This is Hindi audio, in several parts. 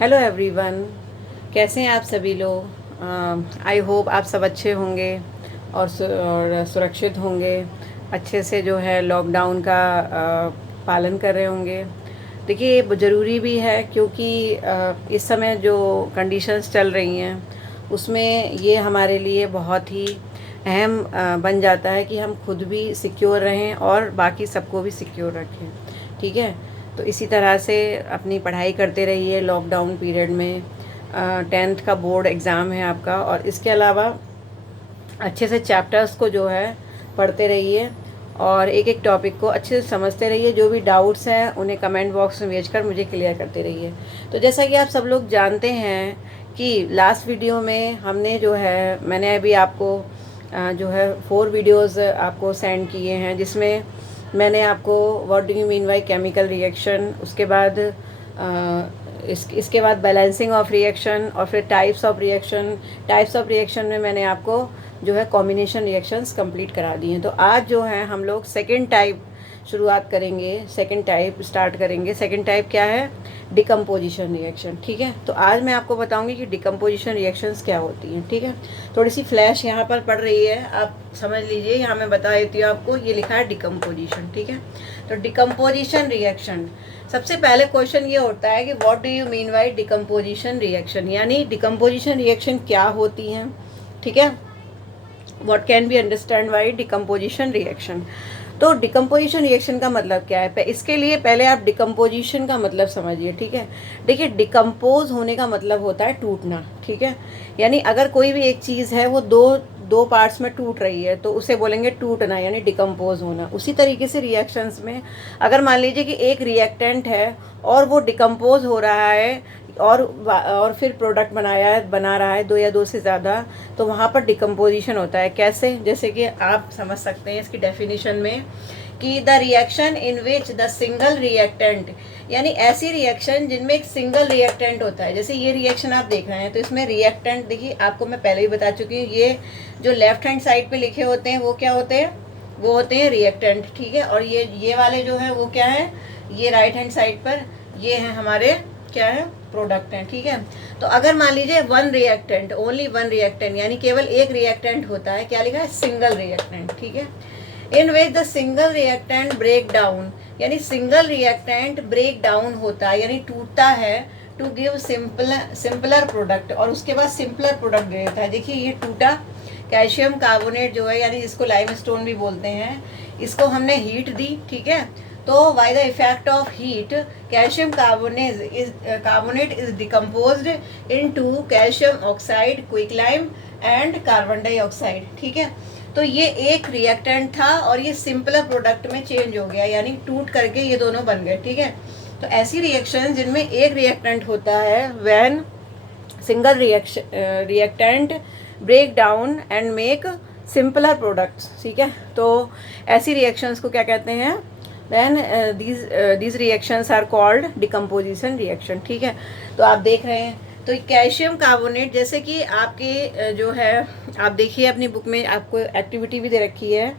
हेलो एवरीवन, कैसे हैं आप सभी लोग। आई होप आप सब अच्छे होंगे और सुरक्षित होंगे। अच्छे से जो है लॉकडाउन का पालन कर रहे होंगे। देखिए ये ज़रूरी भी है क्योंकि इस समय जो कंडीशंस चल रही हैं उसमें ये हमारे लिए बहुत ही अहम बन जाता है कि हम खुद भी सिक्योर रहें और बाकी सबको भी सिक्योर रखें। ठीक है, तो इसी तरह से अपनी पढ़ाई करते रहिए लॉकडाउन पीरियड में। 10th का बोर्ड एग्ज़ाम है आपका, और इसके अलावा अच्छे से चैप्टर्स को जो है पढ़ते रहिए और एक एक टॉपिक को अच्छे से समझते रहिए। जो भी डाउट्स हैं उन्हें कमेंट बॉक्स में भेजकर मुझे क्लियर करते रहिए। तो जैसा कि आप सब लोग जानते हैं कि लास्ट वीडियो में हमने जो है मैंने अभी आपको जो है 4 वीडियोस आपको सेंड किए हैं, जिसमें मैंने आपको what do you mean by chemical reaction, उसके बाद इसके बाद बैलेंसिंग ऑफ रिएक्शन, और फिर टाइप्स ऑफ रिएक्शन में मैंने आपको जो है कॉम्बिनेशन रिएक्शंस कंप्लीट करा दिए हैं। तो आज जो है हम लोग सेकंड टाइप शुरुआत करेंगे, सेकंड टाइप स्टार्ट करेंगे। सेकंड टाइप क्या है? Decomposition reaction. ठीक है, तो आज मैं आपको बताऊंगी कि डिकम्पोजिशन रिएक्शंस क्या होती हैं। ठीक है, थोड़ी सी फ्लैश यहाँ पर पड़ रही है, आप समझ लीजिए। यहाँ मैं बता देती हूँ आपको, ये लिखा है डिकम्पोजिशन। ठीक है, तो डिकम्पोजिशन रिएक्शन, सबसे पहले क्वेश्चन ये होता है कि what do you mean by decomposition reaction, यानी डिकम्पोजिशन रिएक्शन क्या होती हैं। ठीक है, what can be understand by decomposition reaction. तो डिकम्पोजिशन रिएक्शन का मतलब क्या है, इसके लिए पहले आप डिकम्पोजिशन का मतलब समझिए। ठीक है, देखिए डिकम्पोज होने का मतलब होता है टूटना। ठीक है, यानी अगर कोई भी एक चीज़ है वो दो दो पार्ट्स में टूट रही है तो उसे बोलेंगे टूटना, यानी डिकम्पोज होना। उसी तरीके से रिएक्शंस में अगर मान लीजिए कि एक रिएक्टेंट है और वो डिकम्पोज हो रहा है और फिर प्रोडक्ट बना रहा है, दो या दो से ज़्यादा, तो वहाँ पर डिकम्पोजिशन होता है। कैसे? जैसे कि आप समझ सकते हैं इसकी डेफिनेशन में कि the reaction in which the single reactant, यानी ऐसी रिएक्शन जिनमें एक सिंगल रिएक्टेंट होता है। जैसे ये रिएक्शन आप देख रहे हैं, तो इसमें रिएक्टेंट देखिए, आपको मैं पहले ही बता चुकी हूँ, ये जो लेफ्ट हैंड साइड पे लिखे होते हैं वो क्या होते हैं? वो होते हैं रिएक्टेंट। ठीक है, और ये वाले जो है वो क्या है? ये राइट हैंड साइड पर ये हैं हमारे क्या है? प्रोडक्ट हैं। ठीक है, तो अगर मान लीजिए one reactant, only one reactant, यानी केवल एक रिएक्टेंट होता है, क्या लिखा है? Single reactant. ठीक है, in which the single reactant break down, यानी सिंगल रिएक्टेंट ब्रेक डाउन होता है, यानी टूटता है टू गिव सिंपलर प्रोडक्ट, और उसके बाद सिंपलर प्रोडक्ट दे देता है। देखिए ये टूटा कैल्शियम कार्बोनेट जो है, यानी जिसको लाइमस्टोन भी बोलते हैं, इसको हमने हीट दी। ठीक है, तो by the effect of heat calcium carbonate is decomposed into calcium oxide, quicklime and carbon dioxide. ठीक है, तो ये एक रिएक्टेंट था और ये सिंपलर प्रोडक्ट में चेंज हो गया, यानी टूट करके ये दोनों बन गए। ठीक है, तो ऐसी रिएक्शन जिनमें एक रिएक्टेंट होता है, when single reactant break down and make simpler products. ठीक है, तो ऐसी रिएक्शंस को क्या कहते हैं? When these reactions are called decomposition reaction। ठीक है, तो आप देख रहे हैं, तो कैल्शियम कार्बोनेट, जैसे कि आपके जो है, आप देखिए अपनी बुक में आपको एक्टिविटी भी दे रखी है,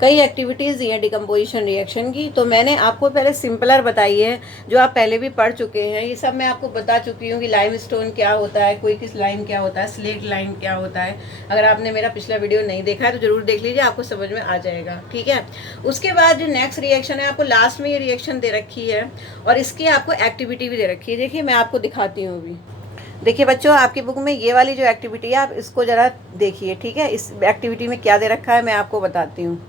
कई एक्टिविटीज़ दी हैं डिकम्पोजिशन रिएक्शन की। तो मैंने आपको पहले सिंपलर बताई है, जो आप पहले भी पढ़ चुके हैं। ये सब मैं आपको बता चुकी हूँ कि लाइमस्टोन क्या होता है, क्विक लाइम क्या होता है, स्लेट लाइम क्या होता है। अगर आपने मेरा पिछला वीडियो नहीं देखा है तो ज़रूर देख लीजिए, आपको समझ में आ जाएगा। ठीक है, उसके बाद जो नेक्स्ट रिएक्शन है, आपको लास्ट में ये रिएक्शन दे रखी है और इसकी आपको एक्टिविटी भी दे रखी है। देखिए मैं आपको दिखाती हूँ अभी। देखिए बच्चों, आपकी बुक में ये वाली जो एक्टिविटी है, आप इसको ज़रा देखिए। ठीक है, इस एक्टिविटी में क्या दे रखा है मैं आपको बताती हूँ।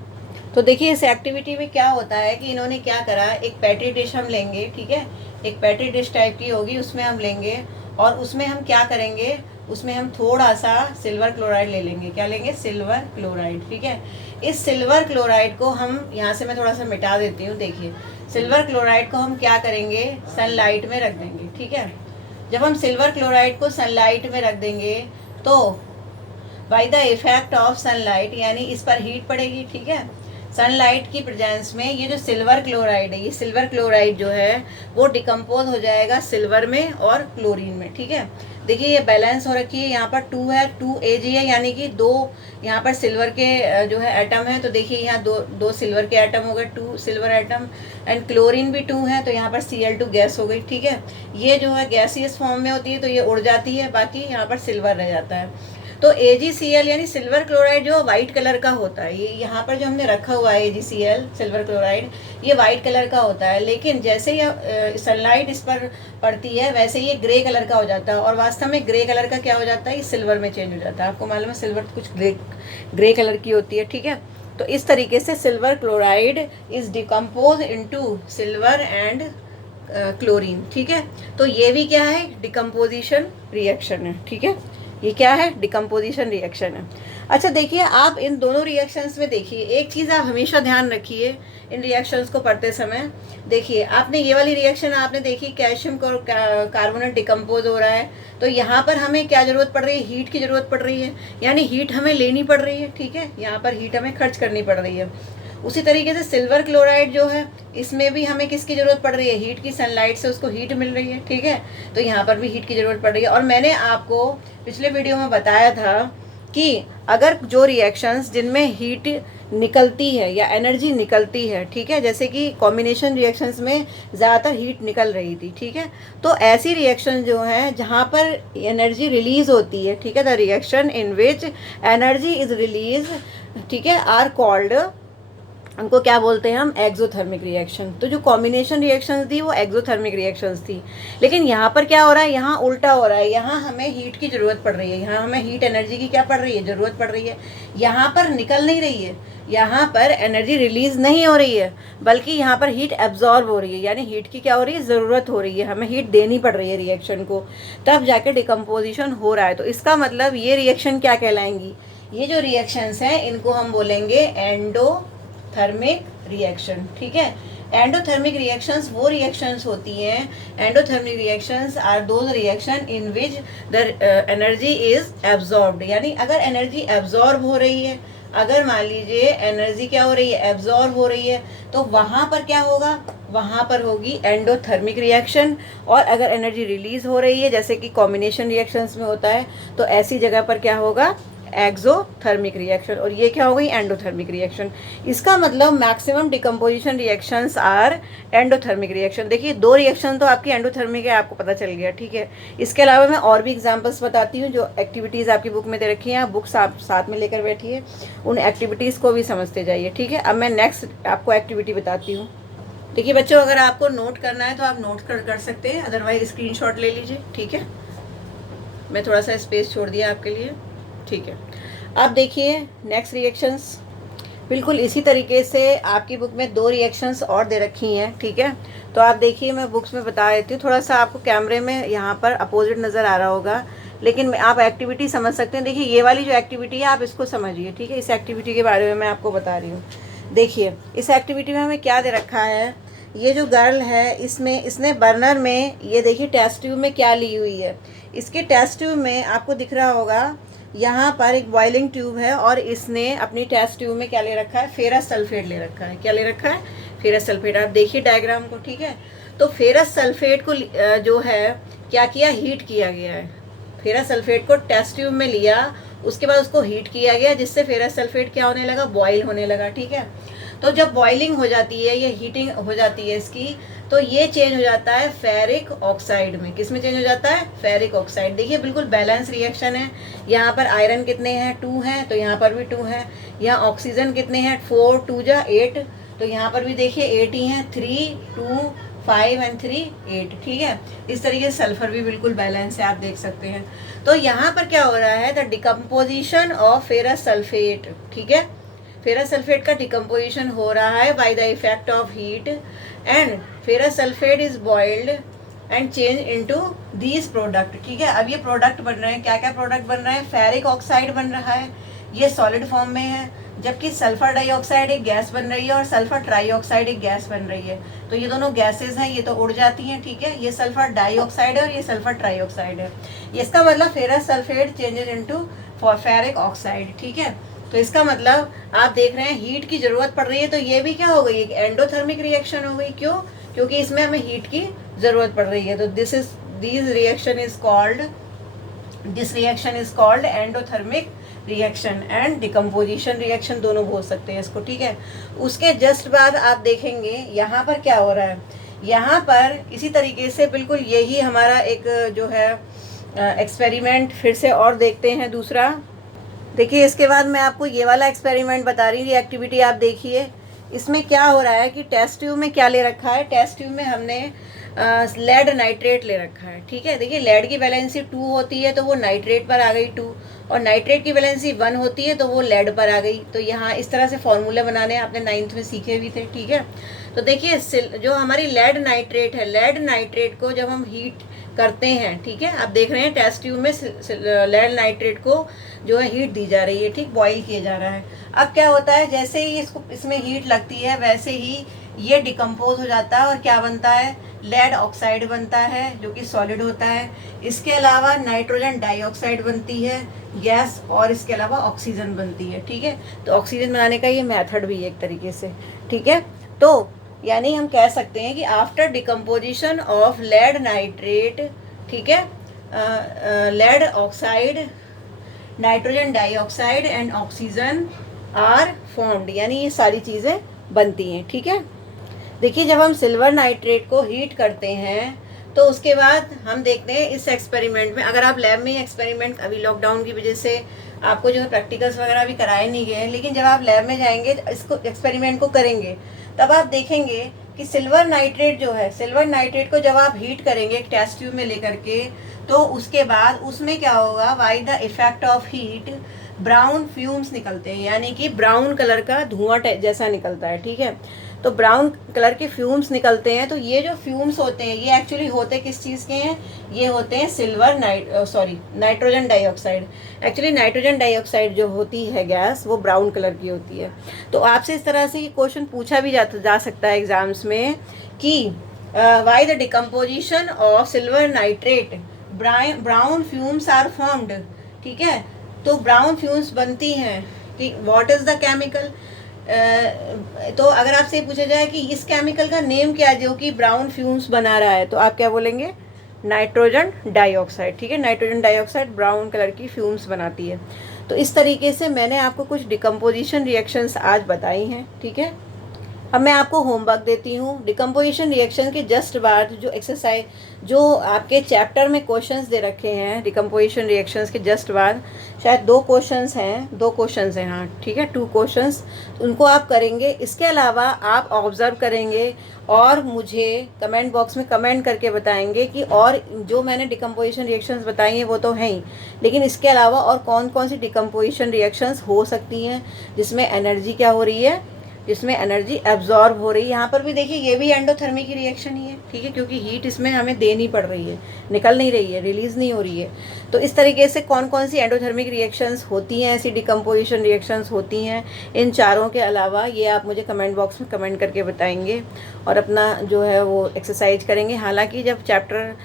तो देखिए इस एक्टिविटी में क्या होता है कि इन्होंने क्या करा, एक पैटी डिश हम लेंगे। ठीक है, एक पैटी डिश टाइप की होगी, उसमें हम लेंगे और उसमें हम क्या करेंगे, उसमें हम थोड़ा सा सिल्वर क्लोराइड ले लेंगे। क्या लेंगे? Silver chloride. ठीक है, इस सिल्वर क्लोराइड को हम, यहाँ से मैं थोड़ा सा मिटा देती हूँ। देखिए सिल्वर क्लोराइड को हम क्या करेंगे? सनलाइट में रख देंगे। ठीक है, जब हम सिल्वर क्लोराइड को सनलाइट में रख देंगे तो by the effect of sunlight, यानी इस पर हीट पड़ेगी। ठीक है, सनलाइट की प्रेजेंस में ये जो सिल्वर क्लोराइड है, ये सिल्वर क्लोराइड जो है वो डिकम्पोज हो जाएगा सिल्वर में और क्लोरीन में। ठीक है, देखिए ये बैलेंस हो रखी है, यहाँ पर 2 है, 2 Ag है, यानी कि 2 यहाँ पर सिल्वर के जो है एटम है, तो देखिए यहाँ दो सिल्वर के एटम हो गए, 2 सिल्वर एटम, एंड क्लोरीन भी 2 है, तो यहाँ पर Cl2 गैस हो गई। ठीक है, ये जो है गैसियस फॉर्म में होती है तो ये उड़ जाती है, बाकी यहाँ पर सिल्वर रह जाता है। तो AgCl यानी सिल्वर क्लोराइड जो वाइट कलर का होता है, ये यहाँ पर जो हमने रखा हुआ है AgCl सिल्वर क्लोराइड, ये वाइट कलर का होता है, लेकिन जैसे ये सनलाइट इस पर पड़ती है वैसे ये ग्रे कलर का हो जाता है, और वास्तव में ग्रे कलर का क्या हो जाता है, ये सिल्वर में चेंज हो जाता है। आपको मालूम है सिल्वर कुछ ग्रे कलर की होती है। ठीक है, तो इस तरीके से silver chloride is decompose into silver and chlorine. ठीक है, तो ये भी क्या है, डिकम्पोजिशन रिएक्शन है। ठीक है, ये क्या है, डिकम्पोजिशन रिएक्शन है। अच्छा देखिए, आप इन दोनों रिएक्शंस में देखिए एक चीज़ आप हमेशा ध्यान रखिए इन रिएक्शंस को पढ़ते समय। देखिए आपने ये वाली रिएक्शन आपने देखी, कैल्शियम कार्बोनेट डिकम्पोज हो रहा है, तो यहाँ पर हमें क्या ज़रूरत पड़ रही है, हीट की ज़रूरत पड़ रही है, यानी हीट हमें लेनी पड़ रही है। ठीक है, यहाँ पर हीट हमें खर्च करनी पड़ रही है। उसी तरीके से सिल्वर क्लोराइड जो है, इसमें भी हमें किसकी ज़रूरत पड़ रही है, हीट की, सनलाइट से उसको हीट मिल रही है। ठीक है, तो यहाँ पर भी हीट की ज़रूरत पड़ रही है। और मैंने आपको पिछले वीडियो में बताया था कि अगर जो रिएक्शंस जिनमें हीट निकलती है या एनर्जी निकलती है, ठीक है, जैसे कि कॉम्बिनेशन रिएक्शंस में ज़्यादातर हीट निकल रही थी, ठीक है, तो ऐसी रिएक्शन जो है जहाँ पर एनर्जी रिलीज होती है, ठीक है, the reaction in which energy is release, ठीक है, आर कॉल्ड, उनको क्या बोलते हैं हम, एक्सोथर्मिक रिएक्शन। तो जो कॉम्बिनेशन रिएक्शंस थी वो एक्सोथर्मिक रिएक्शंस थी, लेकिन यहाँ पर क्या हो रहा है, यहाँ उल्टा हो रहा है, यहाँ हमें हीट की ज़रूरत पड़ रही है, यहाँ हमें हीट एनर्जी की क्या पड़ रही है, ज़रूरत पड़ रही है। यहाँ पर निकल नहीं रही है, यहाँ पर एनर्जी रिलीज नहीं हो रही है, बल्कि यहाँ पर हीट एब्जॉर्ब हो रही है, यानी हीट की क्या हो रही है, ज़रूरत हो रही है, हमें हीट देनी पड़ रही है रिएक्शन को, तब जाके डिकम्पोजिशन हो रहा है। तो इसका मतलब ये रिएक्शन क्या कहलाएंगी, ये जो रिएक्शंस हैं इनको हम बोलेंगे एंडोथर्मिक रिएक्शन। ठीक है, एंडोथर्मिक रिएक्शंस वो रिएक्शंस होती हैं, endothermic reactions are those reaction in which the energy is absorbed, यानी अगर एनर्जी एब्जॉर्ब हो रही है, अगर मान लीजिए एनर्जी क्या हो रही है, एब्जॉर्ब हो रही है, तो वहाँ पर क्या होगा, वहाँ पर होगी एंडोथर्मिक रिएक्शन। और अगर एनर्जी रिलीज हो रही है जैसे कि कॉम्बिनेशन रिएक्शंस में होता है, तो ऐसी जगह पर क्या होगा, एक्सोथर्मिक रिएक्शन, और ये क्या हो गई, एंडोथर्मिक रिएक्शन। इसका मतलब maximum decomposition reactions are endothermic reaction. देखिए 2 रिएक्शन तो आपकी एंडोथर्मिक है, आपको पता चल गया। ठीक है, इसके अलावा मैं और भी एग्जांपल्स बताती हूँ, जो एक्टिविटीज़ आपकी बुक में दे रखी हैं, बुक्स आप साथ में लेकर बैठिए, उन एक्टिविटीज़ को भी समझते जाइए। ठीक है, अब मैं नेक्स्ट आपको एक्टिविटी बताती हूँ। देखिए बच्चों, अगर आपको नोट करना है तो आप नोट कर सकते हैं, अदरवाइज स्क्रीनशॉट ले लीजिए। ठीक है, मैं थोड़ा सा स्पेस छोड़ दिया आपके लिए। ठीक है, अब देखिए नेक्स्ट रिएक्शंस बिल्कुल इसी तरीके से आपकी बुक में 2 रिएक्शंस और दे रखी हैं। ठीक है, तो आप देखिए, मैं बुक्स में बता देती हूँ, थोड़ा सा आपको कैमरे में यहाँ पर अपोजिट नज़र आ रहा होगा, लेकिन आप एक्टिविटी समझ सकते हैं। देखिए ये वाली जो एक्टिविटी है आप इसको समझिए। ठीक है, इस एक्टिविटी के बारे में मैं आपको बता रही हूँ। देखिए इस एक्टिविटी में हमें क्या दे रखा है, ये जो गर्ल है इसने बर्नर में, ये देखिए टेस्ट ट्यूब में क्या ली हुई है, इसके टेस्ट ट्यूब में आपको दिख रहा होगा यहाँ पर एक बॉइलिंग ट्यूब है, और इसने अपनी टेस्ट ट्यूब में क्या ले रखा है, फेरस सल्फेट ले रखा है। क्या ले रखा है, फेरस सल्फेट। आप देखिए डायग्राम को। ठीक है, तो फेरस सल्फेट को जो है क्या किया, हीट किया गया है। फेरस सल्फेट को टेस्ट ट्यूब में लिया, उसके बाद उसको हीट किया गया, जिससे फेरस सल्फेट क्या होने लगा, बॉयल होने लगा। ठीक है, तो जब बॉइलिंग हो जाती है, ये हीटिंग हो जाती है इसकी, तो ये चेंज हो जाता है फेरिक ऑक्साइड में। किस में चेंज हो जाता है, फेरिक ऑक्साइड। देखिए बिल्कुल बैलेंस रिएक्शन है, यहाँ पर आयरन कितने हैं, 2 हैं, तो यहाँ पर भी 2 हैं। यहाँ ऑक्सीजन कितने हैं, 4 2 जा 8, तो यहाँ पर भी देखिए 8 ही हैं, 3 2 5 एंड 3 8। ठीक है, इस तरीके से सल्फर भी बिल्कुल बैलेंस है, आप देख सकते हैं। तो यहाँ पर क्या हो रहा है, the decomposition of ferrous sulphate. ठीक है, फेरस सल्फेट का डिकम्पोजिशन हो रहा है by the effect of heat, and ferrous sulphate is boiled and change into these product. ठीक है, अब ये प्रोडक्ट बन रहे हैं, क्या क्या प्रोडक्ट बन रहे हैं, फेरिक ऑक्साइड बन रहा है, ये सॉलिड फॉर्म में है, जबकि सल्फर डाइऑक्साइड एक गैस बन रही है और सल्फर ट्राइऑक्साइड एक गैस बन रही है। तो ये दोनों गैसेज हैं, ये तो उड़ जाती हैं। ठीक है, ये सल्फर डाइऑक्साइड है और ये सल्फर ट्राइऑक्साइड है। इसका मतलब ferrous sulphate changes into ferric oxide. ठीक है, तो इसका मतलब आप देख रहे हैं हीट की ज़रूरत पड़ रही है, तो ये भी क्या हो गई, एक एंडोथर्मिक रिएक्शन हो गई। क्यों? क्योंकि इसमें हमें हीट की ज़रूरत पड़ रही है। तो this reaction is called endothermic reaction and decomposition reaction, दोनों बोल सकते हैं इसको, ठीक है। उसके जस्ट बाद आप देखेंगे यहाँ पर क्या हो रहा है। यहाँ पर इसी तरीके से बिल्कुल यही हमारा एक जो है एक्सपेरिमेंट फिर से और देखते हैं दूसरा। देखिए इसके बाद मैं आपको ये वाला एक्सपेरिमेंट बता रही, रिएक्टिविटी आप देखिए। इसमें क्या हो रहा है कि टेस्ट ट्यूब में क्या ले रखा है, टेस्ट ट्यूब में हमने लेड नाइट्रेट ले रखा है, ठीक है। देखिए लेड की वैलेंसी 2 होती है तो वो नाइट्रेट पर आ गई 2, और नाइट्रेट की वैलेंसी 1 होती है तो वो लेड पर आ गई। तो यहाँ इस तरह से फॉर्मूले बनाने आपने 9th में सीखे भी थे, ठीक है। तो देखिए जो हमारी लेड नाइट्रेट है, लेड नाइट्रेट को जब हम हीट करते हैं, ठीक है, आप देख रहे हैं टेस्ट ट्यूब में लेड नाइट्रेट को जो है हीट दी जा रही है, ठीक, बॉईल किया जा रहा है। अब क्या होता है, जैसे ही इसमें हीट लगती है वैसे ही ये डिकम्पोज हो जाता है और क्या बनता है, लेड ऑक्साइड बनता है जो कि सॉलिड होता है। इसके अलावा नाइट्रोजन डाइऑक्साइड बनती है गैस, और इसके अलावा ऑक्सीजन बनती है, ठीक है। तो ऑक्सीजन बनाने का ये मेथड भी है एक तरीके से, ठीक है। तो यानी हम कह सकते हैं कि after decomposition of lead nitrate, ठीक है, lead oxide, nitrogen dioxide and oxygen are formed, यानी ये सारी चीज़ें बनती हैं, ठीक है। देखिए जब हम सिल्वर नाइट्रेट को हीट करते हैं तो उसके बाद हम देखते हैं इस एक्सपेरिमेंट में, अगर आप लैब में एक्सपेरिमेंट, अभी लॉकडाउन की वजह से आपको जो है प्रैक्टिकल्स वगैरह भी कराए नहीं गए हैं, लेकिन जब आप लैब में जाएंगे इसको एक्सपेरिमेंट को करेंगे तब आप देखेंगे कि सिल्वर नाइट्रेट जो है, सिल्वर नाइट्रेट को जब आप हीट करेंगे एक टेस्ट ट्यूब में लेकर के, तो उसके बाद उसमें क्या होगा, by the effect of heat brown fumes निकलते हैं, यानी कि ब्राउन कलर का धुआं जैसा निकलता है, ठीक है। तो ब्राउन कलर के फ्यूम्स निकलते हैं। तो ये जो फ्यूम्स होते हैं ये एक्चुअली होते किस चीज़ के हैं, ये होते हैं nitrogen dioxide. Actually nitrogen dioxide जो होती है गैस, वो ब्राउन कलर की होती है। तो आपसे इस तरह से ये क्वेश्चन पूछा भी जा सकता है एग्जाम्स में कि why the decomposition of silver nitrate brown fumes are formed, ठीक है। तो ब्राउन फ्यूम्स बनती हैं, ठीक, व्हाट इज़ द केमिकल। तो अगर आपसे पूछा जाए कि इस केमिकल का नेम क्या है जो कि ब्राउन फ्यूम्स बना रहा है, तो आप क्या बोलेंगे, नाइट्रोजन डाइऑक्साइड, ठीक है। नाइट्रोजन डाइऑक्साइड ब्राउन कलर की फ्यूम्स बनाती है। तो इस तरीके से मैंने आपको कुछ डिकम्पोजिशन रिएक्शंस आज बताई हैं, ठीक है। अब मैं आपको होमवर्क देती हूँ। डिकम्पोजिशन रिएक्शन के जस्ट बाद जो एक्सरसाइज, जो आपके चैप्टर में क्वेश्चंस दे रखे हैं डिकम्पोजिशन रिएक्शंस के जस्ट बाद, शायद 2 क्वेश्चंस हैं, हाँ ठीक है, 2 क्वेश्चंस, उनको आप करेंगे। इसके अलावा आप ऑब्ज़र्व करेंगे और मुझे कमेंट बॉक्स में कमेंट करके बताएंगे कि और जो मैंने डिकम्पोजिशन रिएक्शंस बताई हैं वो तो हैं ही, लेकिन इसके अलावा और कौन कौन सी डिकम्पोजिशन रिएक्शंस हो सकती हैं जिसमें एनर्जी क्या हो रही है, जिसमें एनर्जी एब्जॉर्ब हो रही है। यहाँ पर भी देखिए ये भी एंडोथर्मिक की रिएक्शन ही है, ठीक है, क्योंकि हीट इसमें हमें देनी पड़ रही है, निकल नहीं रही है, रिलीज़ नहीं हो रही है। तो इस तरीके से कौन कौन सी एंडोथर्मिक रिएक्शंस होती हैं, ऐसी डिकम्पोजिशन रिएक्शंस होती हैं इन चारों के अलावा, ये आप मुझे कमेंट बॉक्स में कमेंट करके बताएंगे और अपना जो है वो एक्सरसाइज करेंगे। हालाँकि जब चैप्टर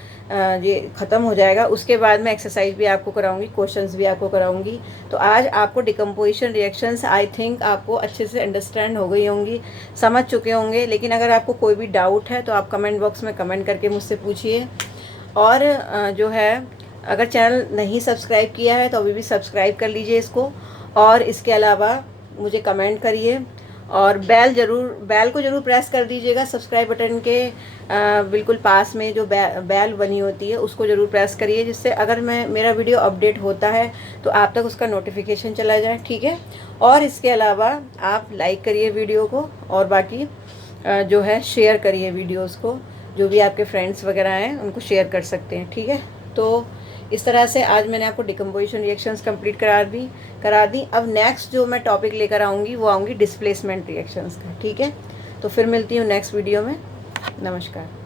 ये ख़त्म हो जाएगा उसके बाद मैं एक्सरसाइज भी आपको कराऊंगी, क्वेश्चंस भी आपको कराऊंगी। तो आज आपको डिकम्पोजिशन रिएक्शंस आई थिंक आपको अच्छे से अंडरस्टैंड हो गई होंगी, समझ चुके होंगे। लेकिन अगर आपको कोई भी डाउट है तो आप कमेंट बॉक्स में कमेंट करके मुझसे पूछिए। और जो है अगर चैनल नहीं सब्सक्राइब किया है तो अभी भी सब्सक्राइब कर लीजिए इसको, और इसके अलावा मुझे कमेंट करिए और बेल को ज़रूर प्रेस कर दीजिएगा। सब्सक्राइब बटन के बिल्कुल पास में जो बेल बनी होती है उसको ज़रूर प्रेस करिए, जिससे अगर मेरा वीडियो अपडेट होता है तो आप तक उसका नोटिफिकेशन चला जाए, ठीक है। और इसके अलावा आप लाइक करिए वीडियो को, और बाकी जो है शेयर करिए वीडियोस को, जो भी आपके फ्रेंड्स वगैरह हैं उनको शेयर कर सकते हैं, ठीक है। तो इस तरह से आज मैंने आपको डिकम्पोजिशन रिएक्शंस कंप्लीट करा दी। अब नेक्स्ट जो मैं टॉपिक लेकर आऊँगी वो आऊँगी डिस्प्लेसमेंट रिएक्शंस का, ठीक है। तो फिर मिलती हूँ नेक्स्ट वीडियो में। नमस्कार।